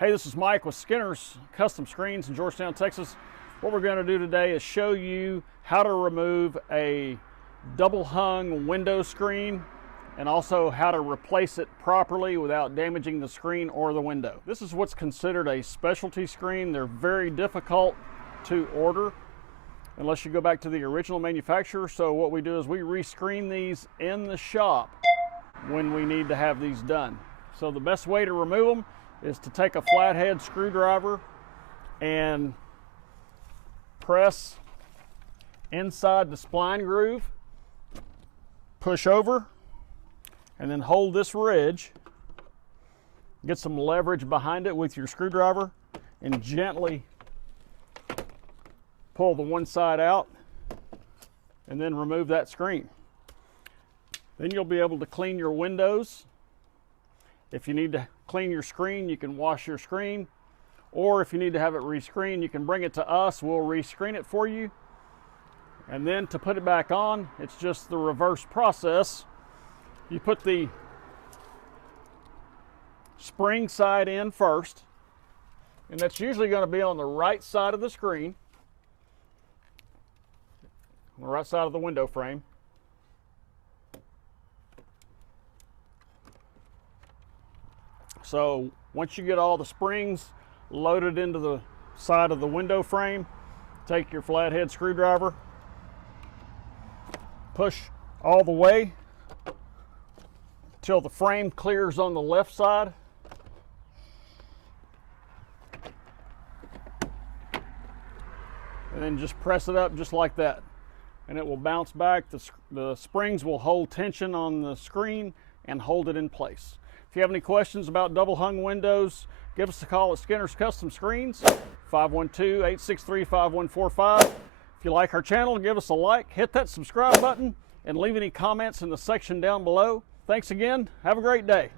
Hey, this is Mike with Skinner's Custom Screens in Georgetown, Texas. What we're going to do today is show you how to remove a double hung window screen and also how to replace it properly without damaging the screen or the window. This is what's considered a specialty screen. They're very difficult to order unless you go back to the original manufacturer. So what we do is we rescreen these in the shop when we need to have these done. So the best way to remove them is to take a flathead screwdriver and press inside the spline groove, push over, and then hold this ridge, get some leverage behind it with your screwdriver, and gently pull the one side out, and then remove that screen. Then you'll be able to clean your windows. If you need to clean your screen, you can wash your screen, or if you need to have it rescreened, you can bring it to us. We'll rescreen it for you. And then to put it back on, it's just the reverse process. You put the spring side in first, and that's usually going to be on the right side of the screen, on the right side of the window frame. So once you get all the springs loaded into the side of the window frame, take your flathead screwdriver, push all the way till the frame clears on the left side. And then just press it up just like that. And it will bounce back. The springs will hold tension on the screen and hold it in place. If you have any questions about double hung windows, give us a call at Skinner's Custom Screens, 512-863-5145. If you like our channel, give us a like, hit that subscribe button, and leave any comments in the section down below. Thanks again. Have a great day.